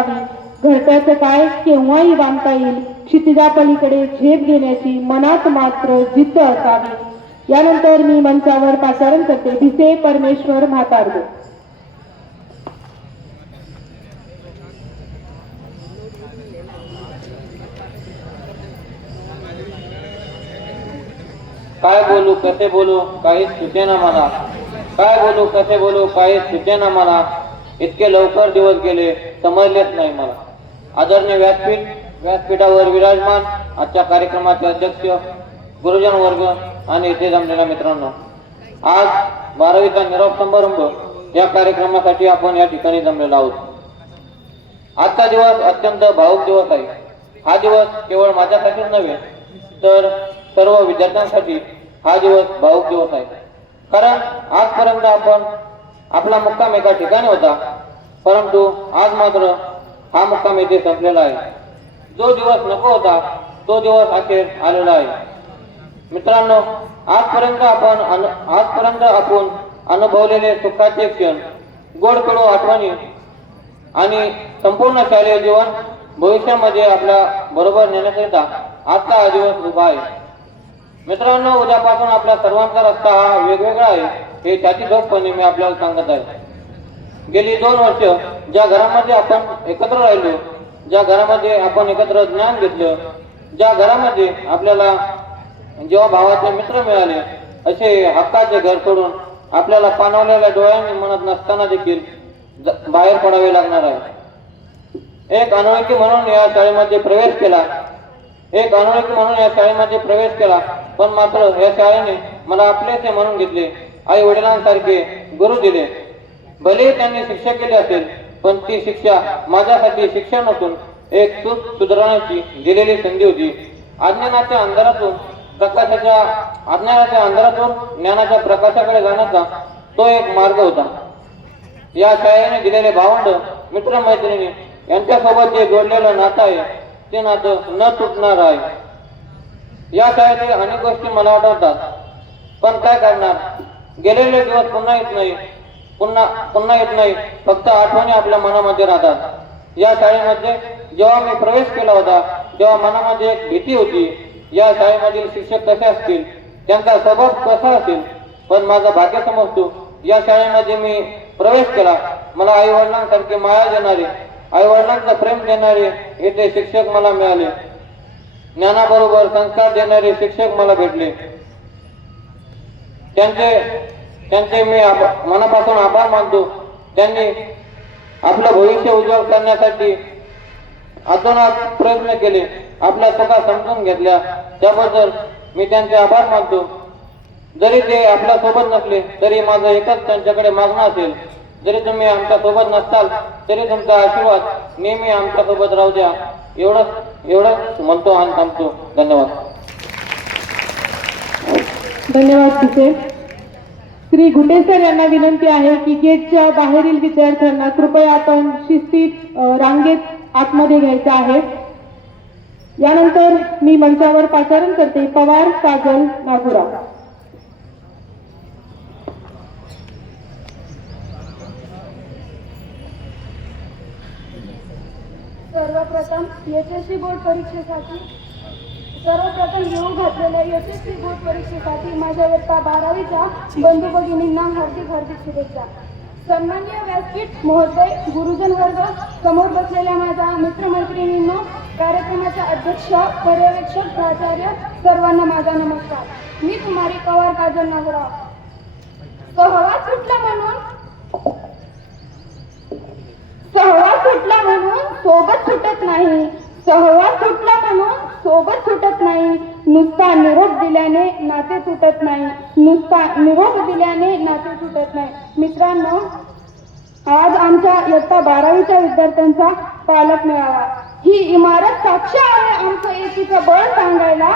असावी. घरट्याचं काय केव्हाही बांधता येईल. क्षितिजापलीकडे झेप घेण्याची मनात मात्र जिद्द असावी. यानंतर मी मंचावर पाचारण करते भिसे परमेश्वर म्हातारगे. काय बोलू कसे बोलू काहीच सुचेना मला. काय बोलू कसे बोलू काहीच सुचेना मला. इतके लवकर दिवस गेले समजलेच नाही मला. आदरणीय व्यासपीठावर विराजमान आजच्या कार्यक्रमाचे अध्यक्ष, गुरुजन वर्ग आणि इथे जमलेल्या मित्रांनो, आज 12वीचा निरोप समारंभ या कार्यक्रमासाठी आपण या ठिकाणी जमलेलो आहोत. आजचा दिवस अत्यंत भावुक दिवस आहे. हा दिवस केवळ माझ्यासाठीच नव्हे तर सर्व विद्यार्थ्यांसाठी हा दिवस भावुक दिवस आहे. कारण आजपर्यंत आपला मुक्काम एका ठिकाणी होता, परंतु आज मात्र हा मुक्काम येथे संपलेला आहे. जो दिवस नको होता तो दिवस अखेर आलेला आहे. मित्रांनो, आजपर्यंत आपण अनुभवलेले सुखाचे क्षण, गोड कडू आठवणी आणि संपूर्ण शालेय जीवन भविष्यामध्ये आपल्या बरोबर नेण्याकरिता आजचा हा दिवस उभा आहे. मित्रांनो, उद्यापासून आपल्या सर्वांचा रस्ता हा वेगवेगळा आहे हे छातीठोकपणे मी आपल्याला सांगत आहे. गेली 2 वर्ष ज्या घरामध्ये आपण एकत्र राहिलो, ज्या घरामध्ये आपण एकत्र ज्ञान घेतलं, ज्या घरामध्ये आपल्याला जेव्हा भावाचे मित्र मिळाले, असे हक्काचे घर सोडून आपल्याला पाणवलेल्या डोळ्यांनी म्हणत नसताना देखील बाहेर पडावे लागणार आहे. एक अनोळखी म्हणून या शाळेमध्ये प्रवेश केला, पण मात्र या शाळेने मला आपलेसे म्हणून घेतले. आई वडिलांसारखे गुरु दिले. भले त्यांनी शिक्षा केली असेल, पण ती शिक्षा माझ्यासाठी शिक्षा नसून एक चूक सुधारण्याची दिलेली संधी होती. अज्ञानाच्या अंधारातून ज्ञानाच्या प्रकाशाकडे जाण्याचा तो एक मार्ग होता. या शाळेने दिलेले भावंड, मित्रमैत्रिणी यांच्यासोबत जे जोडलेलं नातं आहे ते नातं न तुटणार आहे. या शाळेतील अनेक गोष्टी मला आठवतात, पण काय करणार, गेलेले दिवस पुन्हा येत नाही. फक्त आठवणी आपल्या मनामध्ये राहतात. या शाळेमध्ये जेव्हा मी प्रवेश केला होता तेव्हा मनामध्ये एक भीती होती. या शाळेमधील शिक्षक कसे असतील, त्यांचा स्वभाव कसा असेल, पण माझं भाग्य समजतो या शाळेमध्ये मी प्रवेश केला. मला आई वडिलांसारखे माया देणारे, आई वडिलांचं प्रेम देणारे येथे शिक्षक मला मिळाले. ज्ञानाबरोबर संस्कार देणारे शिक्षक मला भेटले. त्यांचे मी मनापासून आभार मानतो. त्यांनी आपलं भविष्य उज्ज्वल करण्यासाठी अतोनात प्रयत्न केले, आपल्या चुका समजून घेतल्या, त्याबद्दल मी त्यांचे आभार मानतो. जरी ते आपल्या सोबत नसले तरी माझं एकच त्यांच्याकडे मागणं असेल, जरी तुम्ही आमच्या सोबत नसताल तरी तुमचा आशीर्वाद नेहमी आमच्या सोबत राहू द्या. एवढंच म्हणतो आणि थांबतो. धन्यवाद. धन्यवाद भिसे. श्री घुटे सर यांना विनंती आहे की गेटच्या बाहेरील विद्यार्थ्यांना कृपया आपण शिस्तीत रांगेत आतमध्ये घ्यायचं आहे. यानंतर मी मंचावर पाचारण करते पवार काजल नागुरा. सर्वप्रथम येऊ घातलेल्या यशस्वी बोर्ड परीक्षेसाठी माझ्या इयत्ता 12वीच्या बंधू भगिनींना हार्दिक शुभेच्छा. सन्माननीय व्यासपीठ महोदय, गुरुजन वर्ग, समोर बसलेल्या माझ्या मित्रमैत्रिणींनो, कार्यक्रमाचे अध्यक्ष, पर्यवेक्षक, प्राचार्य सर्वांना माझा नमस्कार. मी कुमारी पवार काजल नागुरा. सहवास सुटला म्हणून सोबत सुटत नाही. सहवास सुटला म्हणून सोबत सुटत नाही. नुसता निरोप दिल्याने नाते तुटत नाही. मित्रांनो, आज आमच्या इयत्ता 12वीच्या विद्यार्थ्यांचा पालक मेळावा. ही इमारत साक्ष आहे आमचं एकीचं बळ सांगायला.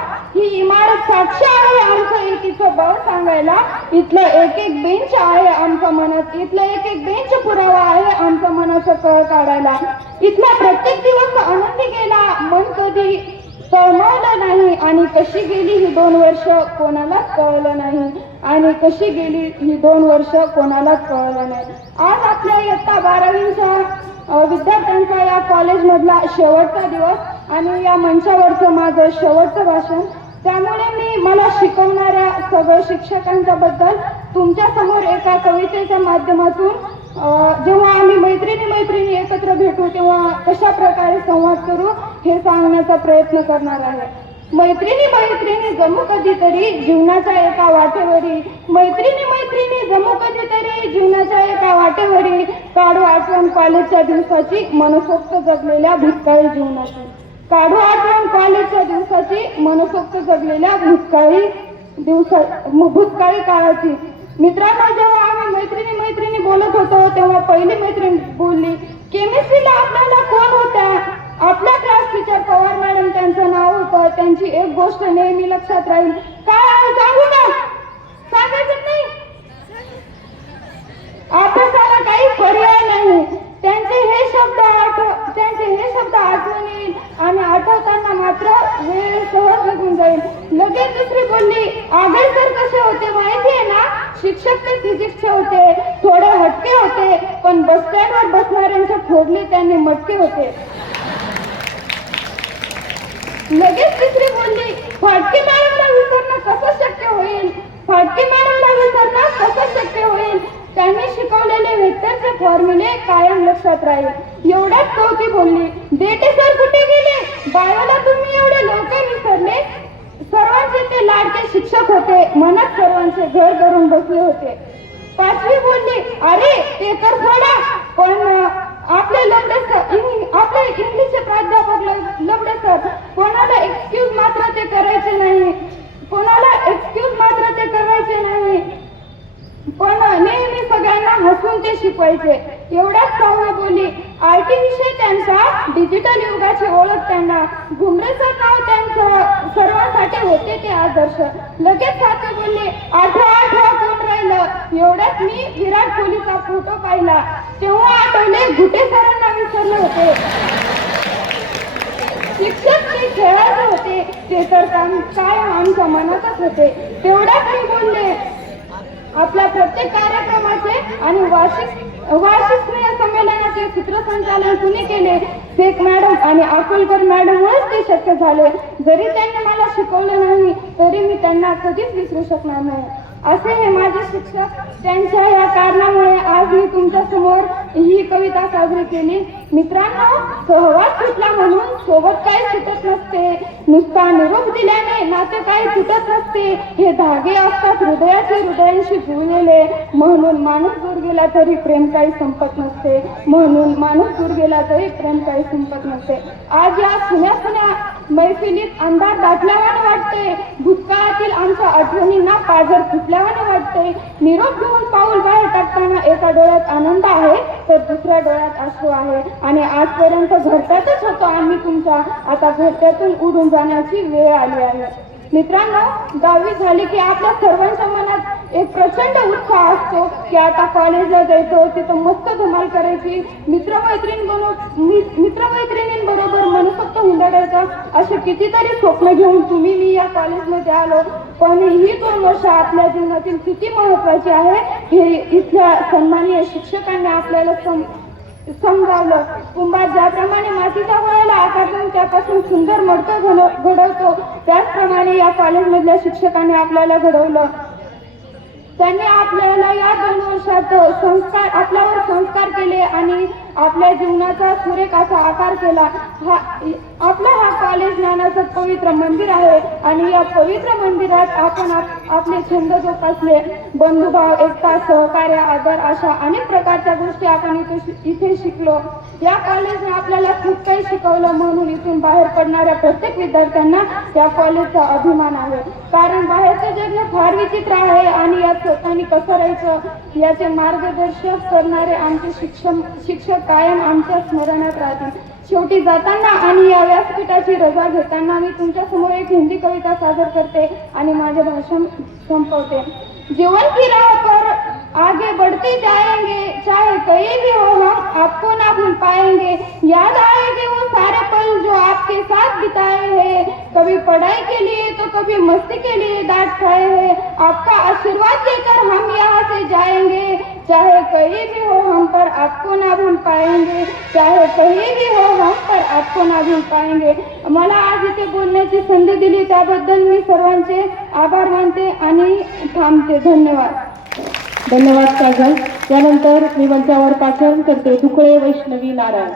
इथलं एक बेंच आहे आमच्या मनात. पुरावा आहे आमच्या मनाचं कळ काढायला. इथला प्रत्येक दिवस आनंदी गेला, मन कधी तळमळलं नाही. आणि कशी गेली ही 2 वर्ष कोणालाच कळलं नाही. आज आपल्या इयत्ता 12वीच्या विद्यार्थ्यांचा या कॉलेजमधला शेवटचा दिवस आणि या मंचावरचं माझं शेवटचं भाषण. त्यामुळे मला शिकवणाऱ्या सगळ्या शिक्षकांच्या बद्दल तुमच्या समोर एका कवितेच्या माध्यमातून जेव्हा आम्ही मैत्रिणी एकत्र भेटू तेव्हा कशा प्रकारे संवाद करू हे सांगण्याचा प्रयत्न करणार आहे. मैत्रिणी जमू कधीतरी जीवनाच्या एका वाटेवरी, मैत्रिणी जमू कधीतरी जीवनाच्या एका वाटेवरी, काढू आठवण कॉलेजच्या दिवसाची मनसोक्त जगलेल्या भूतकाळी जीवनाची, काढू आठवण कॉलेजच्या दिवसाची मनसोक्त जगलेल्या भूतकाळी काळाची. मित्रांनो, जेव्हा आम्ही मैत्रिणी बोलत होतो तेव्हा पहिली मैत्रीण बोलली, केमिस्ट्रीला आपल्याला कोण होत्या? आपल्या क्लास टीचर पवार मॅडम त्यांचं नाव होतं. त्यांची एक गोष्ट नेहमी लक्षात राहील. काय आहे सांगू का? सांगायचं नाही. अभ्यासाला काही पर्याय नाही. त्यांचे हे शब्द आठवण येईल आणि आठवताना मात्र वेळ सहज निघून जाईल. लगेच दुसरी बोलली, आगळकर कसे होते माहितीये ना? शिक्षक ते फिजिक्सचे होते. थोडे हटके होते, पण बस स्टँडवर बसणाऱ्यांच्या फोडले त्यांनी मटके होते. लगेच तिसरी बोलली, फाटके मॅडमला विसरणं कसं शक्य होईल? फाटके मॅडमला विसरणं कसं शक्य होईल? त्यांनी शिकवलेले वेक्टरचे फॉर्म्युले कायम लक्षात राहील. एवढ्यात चौथी बोलली, देटे सर कुठे गेले? बायोला तुम्ही एवढे लवकर विसरले? सर्वांचे ते लाडके शिक्षक होते, मनात सर्वांचे घर करून बसले होते. पाचवी बोलली, अरे ते तर सोडा, पण आपले इंग्लिशचे प्राध्यापक लबडे सर कोणाला एक्सक्यूज मात्र ते करायचे नाही, पण नेहमी सगळ्यांना हसून ते शिकवायचे. एवढ्याच सहावी बोलली, IT विषय त्यांचा, डिजिटल युगाची ओळख त्यांना, घुमरे सर नाव त्यांचं, सर्वांसाठी होते ते आदर्श. लगेच सातवी बोलली, आठवा कोण राहिलं? एवढ्यात मी विराट कोहलीचा फोटो पाहिला, तेव्हा आठवले घुटे सरांना विसरले होते. शिक्षक ते खेळाचे होते, ते तर काय आमच्या मनातच होते. तेवढ्यात मी बोलले, आपल्या प्रत्येक कार्यक्रमाचे आणि वार्षिक स्नेह संमेलनाचे सूत्रसंचालन कुणी केले? शेख मॅडम आणि अकोलकर मॅडममुळेच ते शक्य झाले. जरी त्यांनी मला शिकवलं नाही तरी मी त्यांना कधीच विसरू शकणार नाही. असे हे माझे शिक्षक. त्यांच्या या कारणामुळे आज मी तुमच्या समोर ही कविता साजरी केली. मित्रांनो, सहवास सुटला म्हणून सोबत काही सुटत नसते, नुसता निरोप दिल्याने नाते काही सुटत नसते. हे धागे असतात हृदयाशी जुळलेले, म्हणून माणूस दूर गेला तरी प्रेम काही संपत नसते, आज या सुन्या मैफिलीत अंधार दाटल्यावाने वाटते, भूतकाळातील आमच्या आठवणींना पाझर फुटल्यावाने वाटते. निरोप घेऊन पाऊल बाहेर टाकताना एका डोळ्यात आनंद आहे तर दुसऱ्या डोळ्यात अश्रू आहे. आणि आजपर्यंत घरट्यातच होतो आम्ही तुमच्या, आता घरट्यातून उडून जाण्याची वेळ आली आहे. मित्रांनो, 10वी झाली की आपल्या सर्वांच्या मनात एक प्रचंड उत्साह असतो की आता कॉलेजला जायचं, तिथं मस्त धमाल करायची, मित्रमैत्रिणींबरोबर मनसोक्त हुंदडायचं, असे कितीतरी स्वप्न घेऊन मी या कॉलेजमध्ये आलो. पण ही 2 वर्ष आपल्या जीवनातील किती महत्वाची आहे हे इथल्या सन्माननीय शिक्षकांनी आपल्याला समजावलं. कुंभार ज्याप्रमाणे मातीच्या गोळ्याला आकार देऊन त्यापासून सुंदर मडकं घडवतो, त्याचप्रमाणे या कॉलेजमधल्या शिक्षकांनी आपल्याला घडवलं. त्यांनी आपल्याला या 2 वर्षात आपल्यावर संस्कार केले आणि आपल्या जीवनाचा सुरेख असा आकार केला. आपला हा कॉलेज ज्ञानाचं पवित्र मंदिर आहे आणि या पवित्र मंदिरात आपण आपले छंद जोपासले, बंधुभाव, एकता, सहकार्य, आदर अशा अनेक प्रकारच्या गोष्टी आपण इथे शिकलो. या कॉलेजने आपल्याला खूप काही शिकवलं, म्हणून इथून बाहेर पडणाऱ्या प्रत्येक विद्यार्थ्यांना या कॉलेजचा अभिमान आहे. कारण बाहेरचं जग फार विचित्र आहे आणि यात स्वतःनी कसं राहायचं याचे मार्गदर्शक करणारे आमचे शिक्षक कायम आमच्या स्मरणात राहतील. शेवटी जाताना आणि या व्यासपीठाची रजा घेताना मी तुमच्या समोर एक हिंदी कविता सादर करते आणि माझे भाषण संपवते. जीवन की राह पर आगे बढ़ते जाएंगे, चाहे कहीं भी हो हम आपको ना भूल पाएंगे. याद आएंगे वो सारे पल जो आपके साथ बिताए हैं. कभी पढ़ाई के लिए तो कभी मस्ती के लिए डांट खाए हैं। आपका आशीर्वाद लेकर हम यहाँ से जाएंगे, चाहे कहीं भी हो हम पर आपको ना भूल पाएंगे, चाहे कहीं भी हो हम पर आपको ना भूल पाएंगे. मला आज इथे बोलण्याची संधी दिली त्याबद्दल मी सर्वांचे आभार मानते आणि थांबते. धन्यवाद. धन्यवाद काजल. यानंतर मी मंचावर पाचारण करते दुकळे वैष्णवी नारायण.